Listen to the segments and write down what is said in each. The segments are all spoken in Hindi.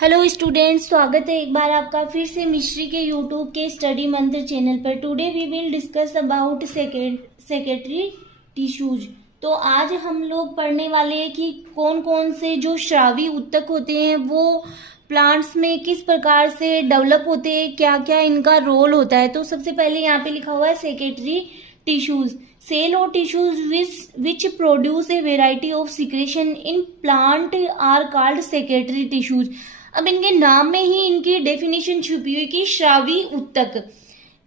हेलो स्टूडेंट्स, स्वागत है एक बार आपका फिर से मिश्री के यूट्यूब के स्टडी मंत्र चैनल पर। Today we will discuss about secretory tissues. तो आज हम लोग पढ़ने वाले हैं कि कौन कौन से जो श्रावी ऊतक होते हैं वो प्लांट्स में किस प्रकार से डेवलप होते हैं, क्या क्या इनका रोल होता है। तो सबसे पहले यहाँ पे लिखा हुआ है सेक्रेटरी टिश्यूज। सेल और tissues which produce a variety of secretion in plant are called secretory tissues. अब इनके नाम में ही इनकी डेफिनेशन छुपी हुई कि श्रावी ऊतक।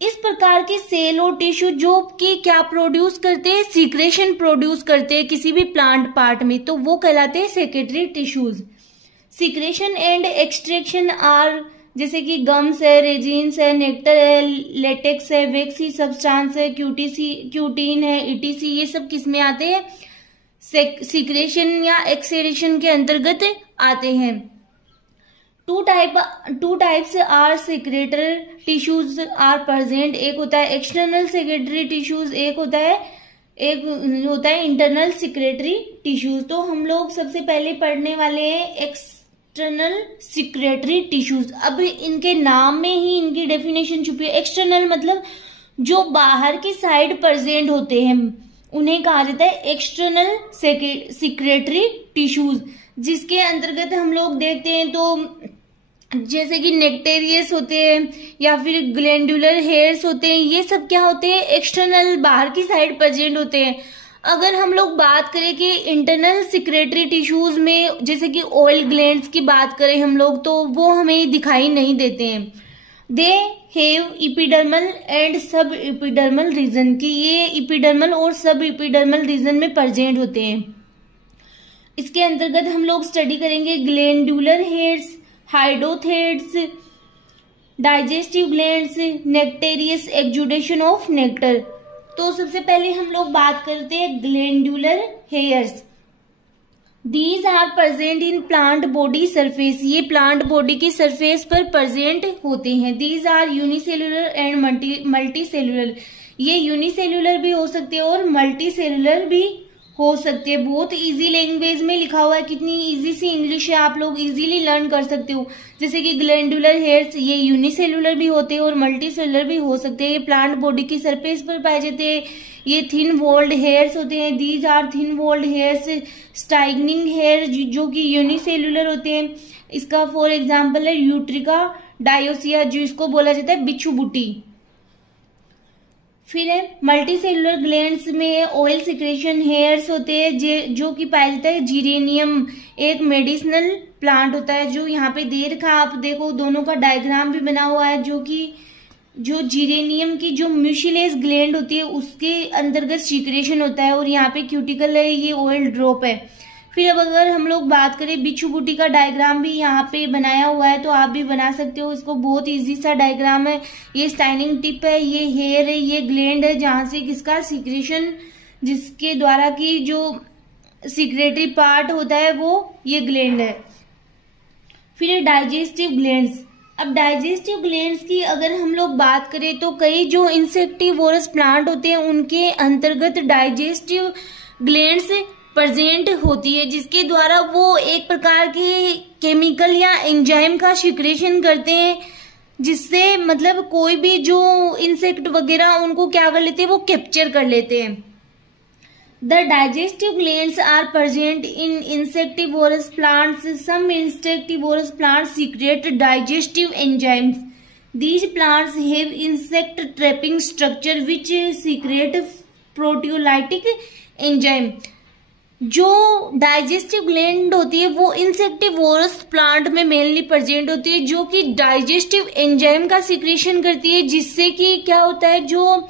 इस प्रकार के सेल और टिश्यू जो कि क्या प्रोड्यूस करते हैं, सीक्रेशन प्रोड्यूस करते हैं किसी भी प्लांट पार्ट में, तो वो कहलाते हैं secretory tissues. Secretion and extraction are जैसे कि गम्स है, रेजिन्स है, नेक्टर है, लेटेक्स है, वैक्सी सब्सटेंस है, क्यूटीन है, ईटीसी, ये सब किस में आते हैं, सीक्रेशन या एक्सेरेशन के अंतर्गत आते हैं। Two types are secretory tissues are present. एक होता है एक्सटर्नल सेक्रेटरी टिश्यूज, एक होता है इंटरनल सेक्रेटरी टिश्यूज। तो हम लोग सबसे पहले पढ़ने वाले हैं एक्सटर्नल सेक्रेटरी टिश्यूज। अब इनके नाम में ही इनकी डेफिनेशन छुपी है। एक्सटर्नल मतलब जो बाहर की साइड प्रेजेंट होते हैं उन्हें कहा जाता है एक्सटर्नल सेक्रेटरी टिश्यूज, जिसके अंतर्गत हम लोग देखते हैं तो जैसे कि नेक्टेरियस होते हैं या फिर ग्लैंडुलर हेयर्स होते हैं, ये सब क्या होते हैं, एक्सटर्नल बाहर की साइड प्रेजेंट होते हैं। अगर हम लोग बात करें कि इंटरनल सेक्रेटरी टिश्यूज में जैसे कि ऑयल ग्लैंड्स की बात करें हम लोग, तो वो हमें दिखाई नहीं देते हैं। दे हैव इपिडर्मल एंड सब इपिडर्मल रीजन, की ये इपिडर्मल और सब इपिडर्मल रीजन में प्रेजेंट होते हैं। इसके अंतर्गत हम लोग स्टडी करेंगे glandular hairs, hydathodes, digestive glands, nectaries exudation of nectar. तो सबसे पहले हम लोग बात करते हैं glandular hairs. These are present in plant body surface, ये प्लांट बॉडी की सरफेस पर प्रेजेंट होते हैं। These are unicellular and multi cellular, ये यूनिसेलुलर भी हो सकते हैं और मल्टी सेलुलर भी हो सकते हैं। बहुत इजी लैंग्वेज में लिखा हुआ है, कितनी इजी सी इंग्लिश है, आप लोग इजीली लर्न कर सकते हो। जैसे कि ग्लैंडुलर हेयर्स ये यूनिसेलुलर भी होते हैं और मल्टी सेलुलर भी हो सकते हैं। ये प्लांट बॉडी की सरफेस पर पाए जाते हैं। ये थिन वॉल्ड हेयर्स होते हैं, these are thin walled hairs. Stinging hair जो कि यूनिसेलुलर होते हैं, इसका फॉर एग्जाम्पल है यूट्रिका डायोसिया, जो इसको बोला जाता है बिच्छू बूटी। फिर है मल्टी सेलुलर ग्लैंड्स में ऑयल सिक्रेशन हेयर्स होते हैं जो कि पाया जाता है जीरेनियम, एक मेडिसिनल प्लांट होता है जो यहाँ पे दे रखा, आप देखो दोनों का डायग्राम भी बना हुआ है, जो जीरेनियम की जो म्यूसिलेस ग्लैंड होती है उसके अंतर्गत सिक्रेशन होता है, और यहाँ पे क्यूटिकल है, ये ऑयल ड्रॉप है। फिर अब अगर हम लोग बात करें बिच्छू बूटी का डायग्राम भी यहाँ पे बनाया हुआ है, तो आप भी बना सकते हो। इसको बहुत इजी सा डायग्राम है। ये स्टाइनिंग टिप है, ये हेयर है, ये ग्लैंड है जहां से किसका सिक्रेशन, जिसके द्वारा की जो सिक्रेटरी पार्ट होता है वो ये ग्लैंड है। फिर डाइजेस्टिव ग्लैंड्स। अब डाइजेस्टिव ग्लैंड्स की अगर हम लोग बात करें तो कई जो इंसेक्टिवोरस प्लांट होते हैं उनके अंतर्गत डाइजेस्टिव ग्लैंड्स प्रेजेंट होती है, जिसके द्वारा वो एक प्रकार की केमिकल या एंजाइम का सिक्रेशन करते हैं, जिससे मतलब कोई भी जो इंसेक्ट वगैरह उनको क्या कर लेते हैं, वो कैप्चर कर लेते हैं। The digestive glands are present in insectivorous plants. Some insectivorous plants secrete digestive enzymes. These plants have insect trapping structure which secrete proteolytic enzyme. जो डाइजेस्टिव ग्लैंड होती है वो इंसेक्टिवोरस प्लांट में मेनली प्रेजेंट होती है, जो कि डाइजेस्टिव एंजाइम का सिक्रेशन करती है, जिससे कि क्या होता है, जो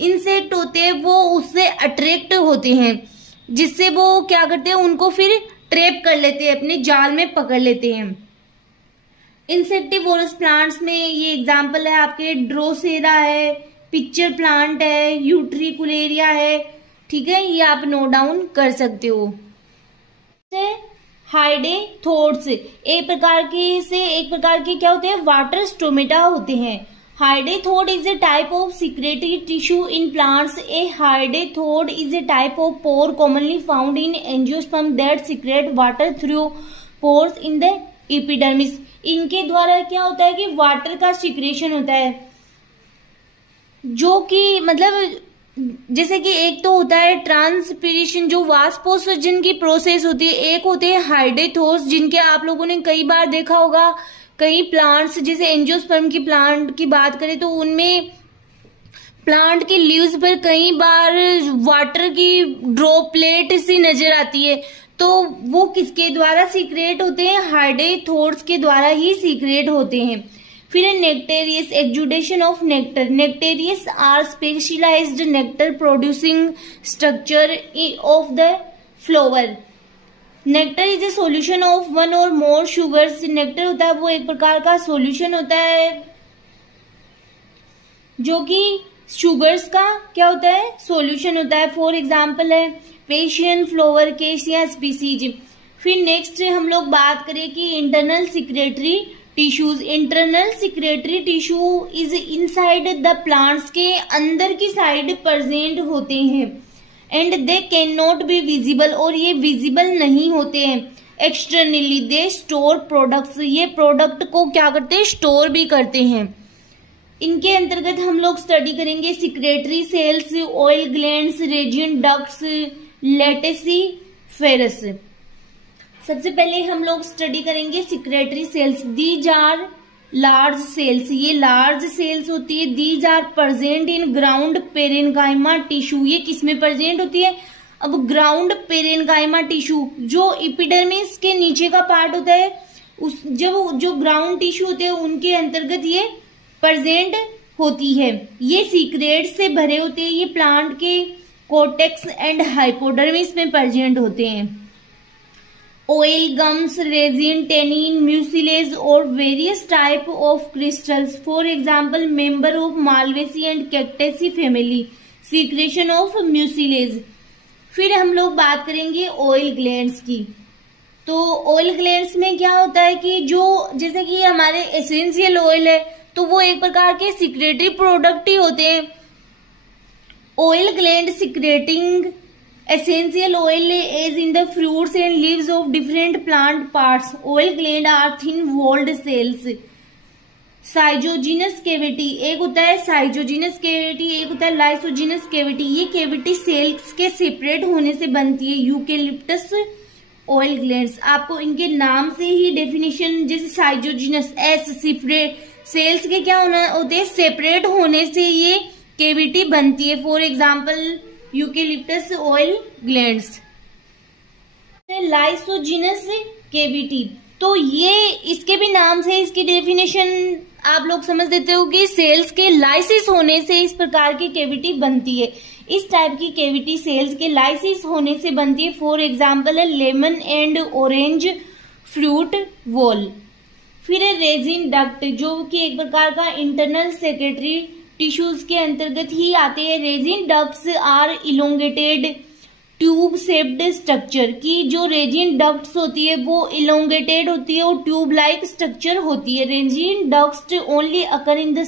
इंसेक्ट होते हैं वो उससे अट्रैक्ट होते हैं, जिससे वो क्या करते हैं, उनको फिर ट्रैप कर लेते हैं, अपने जाल में पकड़ लेते हैं। इंसेक्टिवोरस प्लांट्स में ये एग्जाम्पल है आपके ड्रोसेरा है, पिक्चर प्लांट है, यूट्रिकुलेरिया है, ठीक है, ये आप नोट डाउन कर सकते हो। हाइडेथोड्स एक प्रकार के क्या होते हैं, वाटर स्टोमेटा होते हैं। Hydathode is a type of secretory tissue in plants. A hydathode is a type of pore commonly found in angiosperm that secrete water through pores in the epidermis. इनके द्वारा क्या होता है कि वाटर का सिक्रेशन होता है, जो कि मतलब जैसे कि एक तो होता है ट्रांसपिरेशन जो वाष्पोत्सर्जन की प्रोसेस होती है, एक होते हैं हाइडेथोस जिनके आप लोगों ने कई बार देखा होगा। कई प्लांट्स जैसे एंजियोस्पर्म की प्लांट की बात करें तो उनमें प्लांट की लीव्स पर कई बार वाटर की ड्रॉपलेट सी नजर आती है, तो वो किसके द्वारा सीक्रेट होते हैं, हाइडेथोर्स के द्वारा ही सीक्रेट होते हैं। फिर है nectaries, exudation of nectar. Nectaries are specialized nectar producing structure of the flower. Nectar is a solution of one or more sugars. Nectar होता है वो एक प्रकार का सॉल्यूशन होता है जो कि शुगर्स का क्या होता है, सॉल्यूशन होता है। फॉर एग्जाम्पल है पेशियन, फ्लावर, केसिया स्पीसीज। फिर नेक्स्ट हम लोग बात करें कि internal secretory tissues. Internal secretory tissue is inside the plants के अंदर की साइड प्रेजेंट होते हैं and they can not be visible, और ये विजिबल नहीं होते हैं एक्सटर्नली। दे स्टोर प्रोडक्ट्स, ये प्रोडक्ट को क्या करते हैं, स्टोर भी करते हैं। इनके अंतर्गत हम लोग स्टडी करेंगे secretory cells, oil glands, resin ducts, laticiferous. सबसे पहले हम लोग स्टडी करेंगे secretory cells. These are large cells, ये लार्ज सेल्स होती है। These are present in ground parenchyma tissue, ये किसमें प्रेजेंट होती है, अब ग्राउंड पेरेन्काइमा टिश्यू जो एपिडर्मिस के नीचे का पार्ट होता है, उस जब जो ग्राउंड टिश्यू होते हैं उनके अंतर्गत ये प्रेजेंट होती है। ये सीक्रेट से भरे होते हैं, ये प्लांट के कोटेक्स एंड हाइपोडर्मिस में प्रेजेंट होते हैं। Oil, gums, resin, tannin, mucilage और various type of crystals. For example member of Malvaceae and Cactaceae family, secretion of mucilage. फिर हम लोग बात करेंगे ऑयल ग्लैंड्स की। तो ऑयल ग्लैंड्स में क्या होता है कि जो जैसे कि हमारे एसेंशियल ऑयल है तो वो एक प्रकार के सिक्रेटरी प्रोडक्ट ही होते हैं। Oil gland secreting essential oil is in the fruits and leaves of different plant parts. Oil gland are thin-walled cells. Schizogenous cavity, एक होता है साइजोजिनस कैविटी, एक होता है लाइसोजिनस कैविटी। ये कैविटी सेल्स के सेपरेट होने से बनती है। यूकेलिप्टस ऑयल ग्लैंड्स, आपको इनके नाम से ही डेफिनेशन, जैसे साइजोजिनस एस सेपरेट, सेल्स के क्या होते हैं, सेपरेट होने से ये कैविटी बनती है। For example eucalyptus oil glands. Lysogenous cavity, तो ये इसके भी नाम से इसकी डेफिनेशन आप लोग समझ देते हो कि सेल्स के लाइसिस होने से इस प्रकार की कैविटी बनती है। इस टाइप की कैविटी सेल्स के लाइसिस होने से बनती है। फॉर एग्जाम्पल है lemon and orange fruit wall. फिर है रेजिन डक्ट, जो कि एक प्रकार का इंटरनल सेक्रेटरी टिश्यूज के अंतर्गत ही आते हैं। Resin ducts are elongated tube shaped structure, की जो रेजिन डक्ट्स होती है वो इलोंगेटेड होती है और ट्यूब लाइक स्ट्रक्चर होती है। Resin ducts only occur in the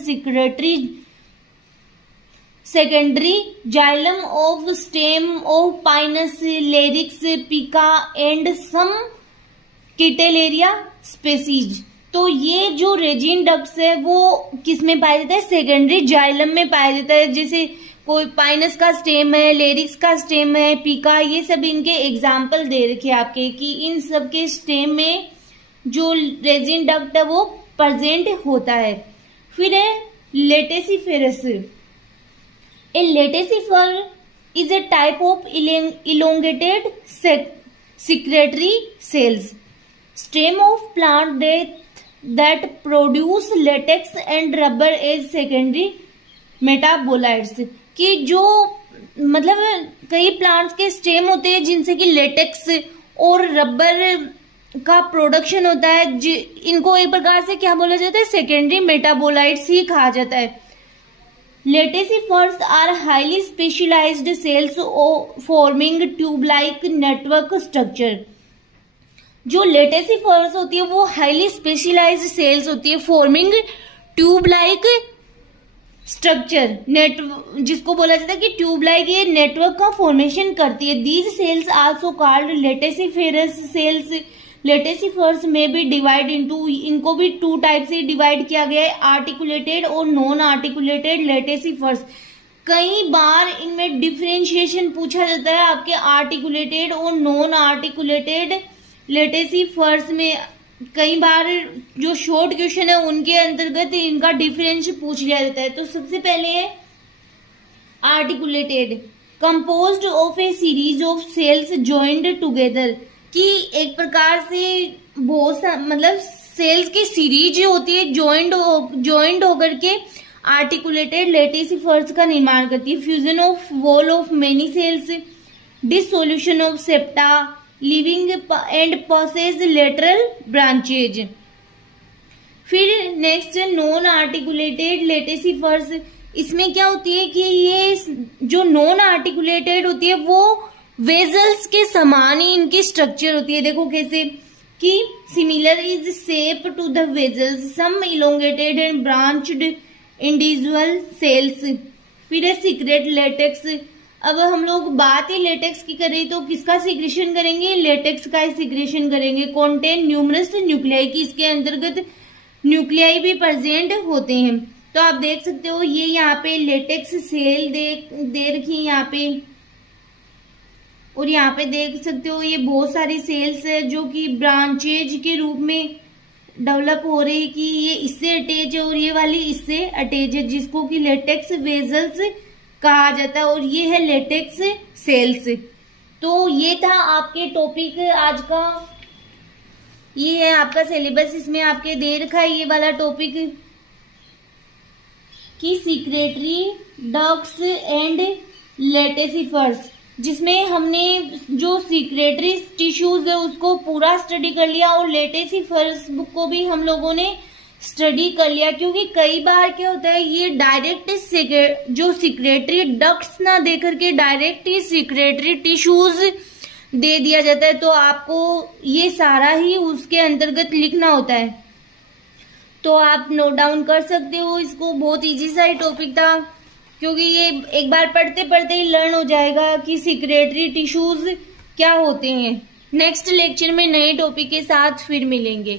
secondary xylem of stem of Pinus, Larix, Picea and some Keteleeria species. तो ये जो रेजिन डक्ट्स है वो किस में पाया जाता है, सेकेंडरी जाइलम में पाया जाता है। जैसे कोई पाइनस का स्टेम है, लेरिक्स का स्टेम है, पिका, ये सब इनके एग्जाम्पल दे रखे आपके कि इन सब के स्टेम में जो रेजिन डक्ट है वो प्रेजेंट होता है। फिर है laticiferous. A laticifer is a type of elongated secretory cells, stem of plant that produce latex and rubber as secondary metabolites. कि जो मतलब कई प्लांट्स के स्टेम होते हैं जिनसे कि लेटेक्स और रबर का प्रोडक्शन होता है, इनको एक प्रकार से क्या बोला जाता है, सेकेंडरी मेटाबोलाइट्स ही कहा जाता है। Laticifers are highly specialized cells forming tube like network structure. जो लेटेसिफर्स होती है वो हाईली स्पेशलाइज्ड सेल्स होती है फॉर्मिंग ट्यूब लाइक स्ट्रक्चर, जिसको बोला जाता है कि ट्यूब लाइक ये नेटवर्क का फॉर्मेशन करती है। These cells also called laticiferous cells. Laticifers में भी डिवाइड इनटू, इनको भी 2 टाइप से डिवाइड किया गया है, आर्टिकुलेटेड और नॉन आर्टिकुलेटेड लेटेसिफर्स। कई बार इनमें डिफरेंशिएशन पूछा जाता है आपके आर्टिकुलेटेड और नॉन आर्टिकुलेटेड लेटेसिफर्स में। कई बार जो शॉर्ट क्वेश्चन है उनके अंतर्गत इनका डिफरेंस पूछ लिया जाता है। तो सबसे पहले है articulated, composed of a series of cells joined together, कि एक प्रकार से बहुत मतलब सेल्स की सीरीज होती है जॉइंड होकर के आर्टिकुलेटेड लेटेसिफर्स का निर्माण करती है। Fusion of wall of many cells, dissolution of septa, living and possess lateral branches. फिर नेक्स्ट नॉन आर्टिकुलेटेड लेटेसिफर्स, इसमें क्या होती है कि ये जो नॉन आर्टिकुलेटेड होती है वो वेजल्स के समान ही इनकी स्ट्रक्चर होती है। देखो कैसे कि similar is shape to the vessels, some elongated and branched individual cells. फिर है सीक्रेट लेटेक्स। अब हम लोग बात ही लेटेक्स की करें तो किसका सीक्रेशन करेंगे, लेटेक्स का सीक्रेशन करेंगे। कॉन्टेन न्यूमरस न्यूक्लियाई, की इसके अंतर्गत न्यूक्लियाई भी प्रेजेंट होते हैं। तो आप देख सकते हो ये यहाँ पे लेटेक्स सेल दे रखी है यहाँ पे, और यहाँ पे देख सकते हो ये बहुत सारी सेल्स है जो कि ब्रांचेज के रूप में डेवलप हो रही है, कि ये इससे अटैच है और ये वाली इससे अटैच है, जिसको कि लेटेक्स वेजल्स कहा जाता है, और ये है लेटेक्स सेल्स। तो ये था आपके टॉपिक आज का, ये है आपका सिलेबस, इसमें आपके दे रखा है ये वाला टॉपिक कि सीक्रेटरी डक्ट्स एंड लेटेसिफर्स, जिसमें हमने जो सीक्रेटरी टिश्यूज है उसको पूरा स्टडी कर लिया और लेटेसिफर्स को भी हम लोगों ने स्टडी कर लिया। क्योंकि कई बार क्या होता है ये डायरेक्ट जो सीक्रेटरी डक्ट्स ना दे करके डायरेक्ट ही सीक्रेटरी टिश्यूज दे दिया जाता है, तो आपको ये सारा ही उसके अंतर्गत लिखना होता है। तो आप नोट डाउन कर सकते हो इसको, बहुत इजी सा ही टॉपिक था, क्योंकि ये एक बार पढ़ते पढ़ते ही लर्न हो जाएगा कि सीक्रेटरी टिश्यूज क्या होते हैं। नेक्स्ट लेक्चर में नए टॉपिक के साथ फिर मिलेंगे।